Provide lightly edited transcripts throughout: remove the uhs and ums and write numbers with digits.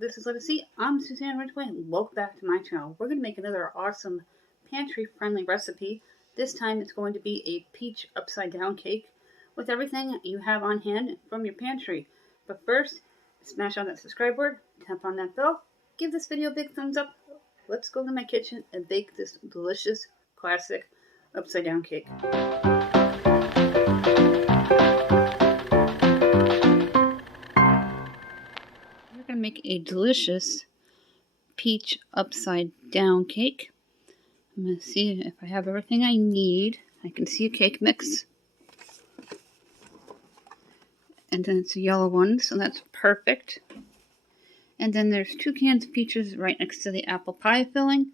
This is Legacy. I'm Suzanne Ridgway and welcome back to my channel. We're going to make another awesome pantry-friendly recipe. This time it's going to be a peach upside-down cake with everything you have on hand from your pantry. But first, smash on that subscribe button, tap on that bell, give this video a big thumbs up. Let's go to my kitchen and bake this delicious, classic upside-down cake. We're going to make a delicious peach upside down cake. I'm going to see if I have everything I need. I can see a cake mix. And then it's a yellow one, so that's perfect. And then there's 2 cans of peaches right next to the apple pie filling.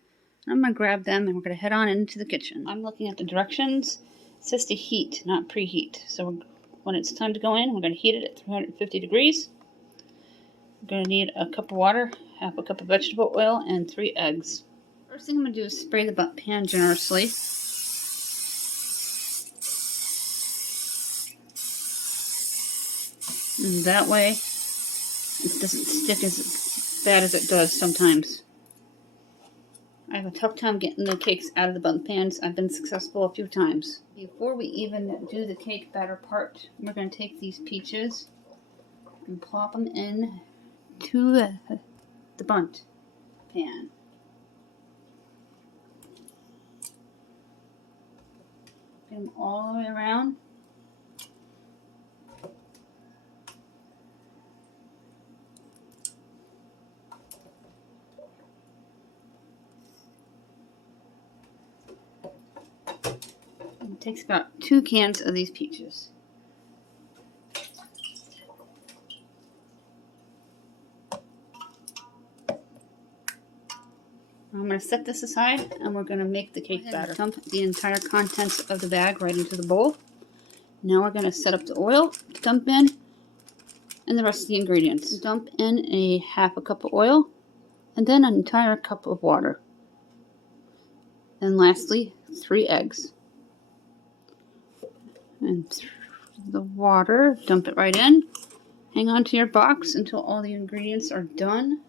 I'm going to grab them and we're going to head on into the kitchen. I'm looking at the directions. It says to heat, not preheat. So when it's time to go in, we're going to heat it at 350 degrees. We're going to need a cup of water, half a cup of vegetable oil, and 3 eggs. First thing I'm going to do is spray the pan generously. And that way it doesn't stick as bad as it does sometimes. I have a tough time getting the cakes out of the bun pans. I've been successful a few times. Before we even do the cake batter part, we're going to take these peaches and plop them in to the bundt pan. Get them all the way around. It takes about 2 cans of these peaches. I'm going to set this aside and we're going to make the cake batter. Dump the entire contents of the bag right into the bowl. Now we're going to set up the oil, dump in, and the rest of the ingredients. Dump in a half a cup of oil and then an entire cup of water. And lastly, 3 eggs. And the water, dump it right in. Hang on to your box until all the ingredients are done.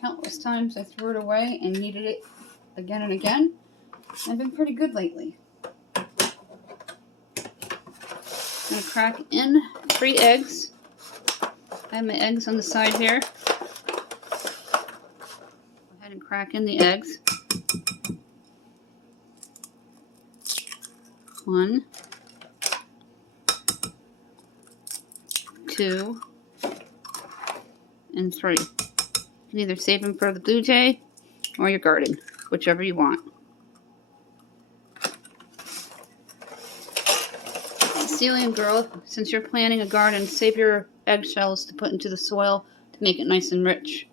Countless times I threw it away and needed it again and again. I've been pretty good lately. I'm going to crack in 3 eggs. I have my eggs on the side here. Go ahead and crack in the eggs. 1, 2, and 3. You can either save them for the blue jay or your garden, whichever you want. Celium girl, since you're planting a garden, save your eggshells to put into the soil to make it nice and rich.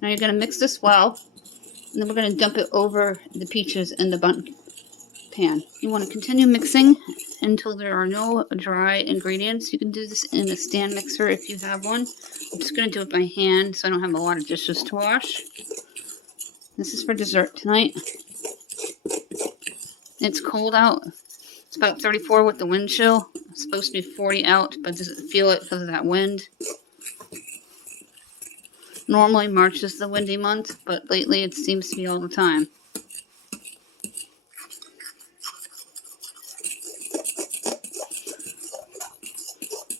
Now you're going to mix this well, and then we're going to dump it over the peaches in the bundt pan. You want to continue mixing until there are no dry ingredients. You can do this in a stand mixer if you have one. I'm just going to do it by hand so I don't have a lot of dishes to wash. This is for dessert tonight. It's cold out. It's about 34 with the wind chill. It's supposed to be 40 out, but doesn't feel it because of that wind. Normally March is the windy month, but lately it seems to be all the time.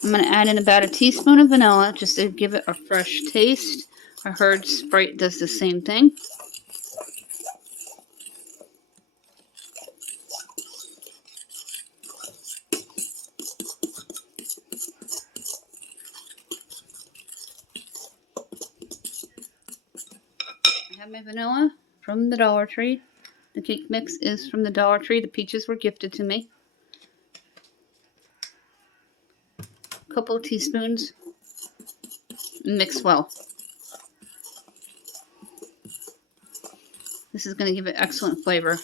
I'm going to add in about a teaspoon of vanilla just to give it a fresh taste. I heard Sprite does the same thing. I have my vanilla from the Dollar Tree. The cake mix is from the Dollar Tree. The peaches were gifted to me. Couple of teaspoons, mix well. This is going to give it excellent flavor.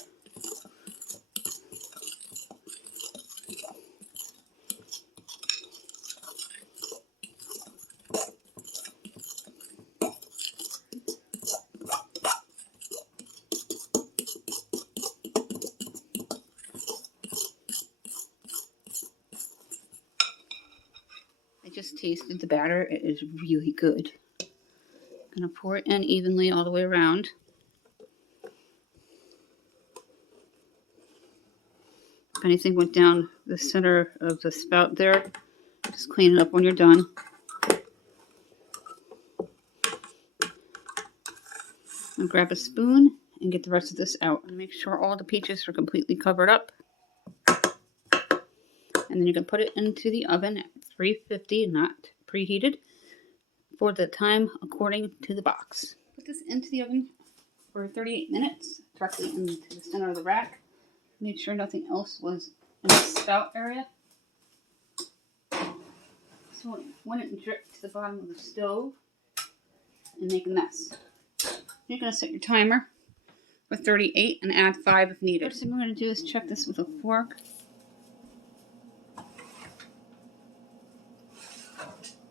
I just tasted the batter. It is really good. I'm And pour it in evenly all the way around. If anything went down the center of the spout there, just clean it up when you're done. And grab a spoon and get the rest of this out. And make sure all the peaches are completely covered up. And then you can put it into the oven at 350, not preheated, for the time according to the box. Put this into the oven for 38 minutes, directly into the center of the rack. Make sure nothing else was in the spout area, so it wouldn't drip to the bottom of the stove and make a mess. You're going to set your timer for 38 and add 5 if needed. First thing we're going to do is check this with a fork.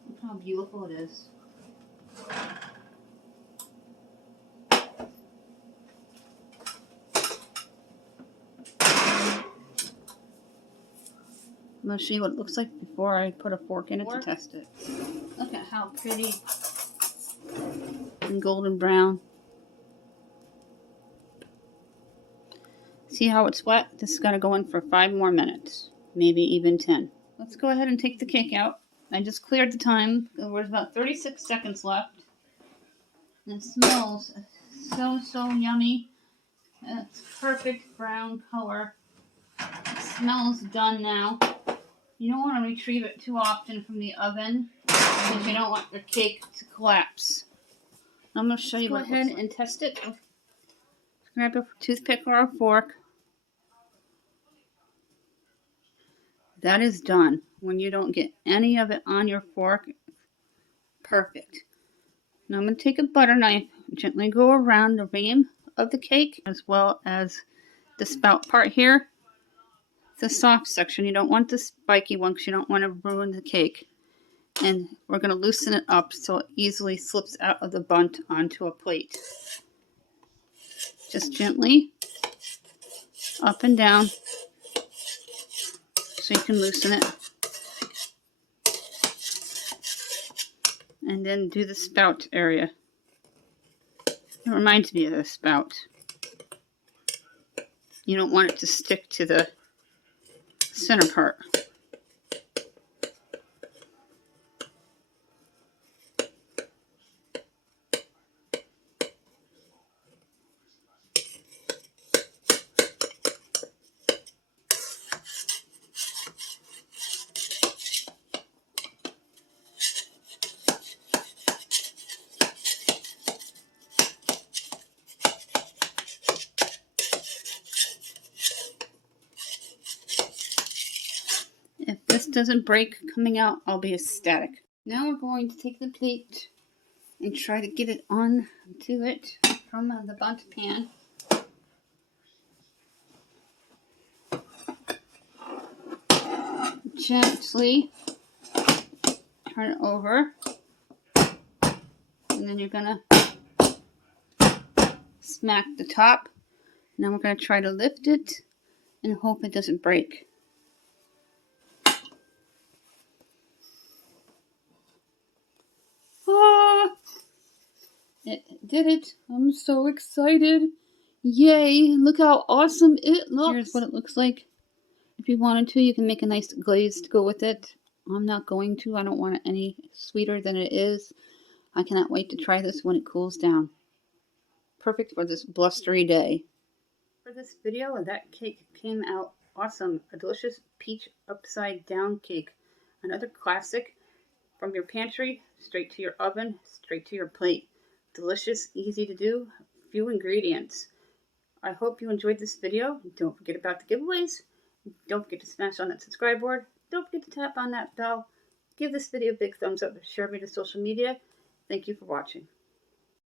Look how beautiful it is. I'm going to show you what it looks like before I put a fork in it to test it. Look at how pretty and golden brown. See how it's wet? This is going to go in for 5 more minutes, maybe even 10. Let's go ahead and take the cake out. I just cleared the time. There was about 36 seconds left. And it smells so yummy. It's perfect brown color. It smells done now. You don't want to retrieve it too often from the oven because you don't want your cake to collapse. I'm going to show you. Go ahead and test it. Grab a toothpick or a fork. That is done. When you don't get any of it on your fork, perfect. Now I'm going to take a butter knife and gently go around the rim of the cake as well as the spout part here. The soft section. You don't want the spiky one because you don't want to ruin the cake. And we're going to loosen it up so it easily slips out of the bundt onto a plate. Just gently up and down so you can loosen it. And then do the spout area. It reminds me of the spout. You don't want it to stick to the center part. If this doesn't break coming out, I'll be ecstatic. Now we're going to take the plate and try to get it onto it from the bundt pan. Gently turn it over. And then you're going to smack the top. Now we're going to try to lift it and hope it doesn't break. It did it. I'm so excited. Yay. Look how awesome it looks. Here's what it looks like. If you wanted to, you can make a nice glaze to go with it. I'm not going to. I don't want it any sweeter than it is. I cannot wait to try this when it cools down. Perfect for this blustery day. For this video, that cake came out awesome. A delicious peach upside down cake. Another classic from your pantry, straight to your oven, straight to your plate. Delicious, easy to do, few ingredients. I hope you enjoyed this video. Don't forget about the giveaways. Don't forget to smash on that subscribe board. Don't forget to tap on that bell. Give this video a big thumbs up. Share me to social media. Thank you for watching.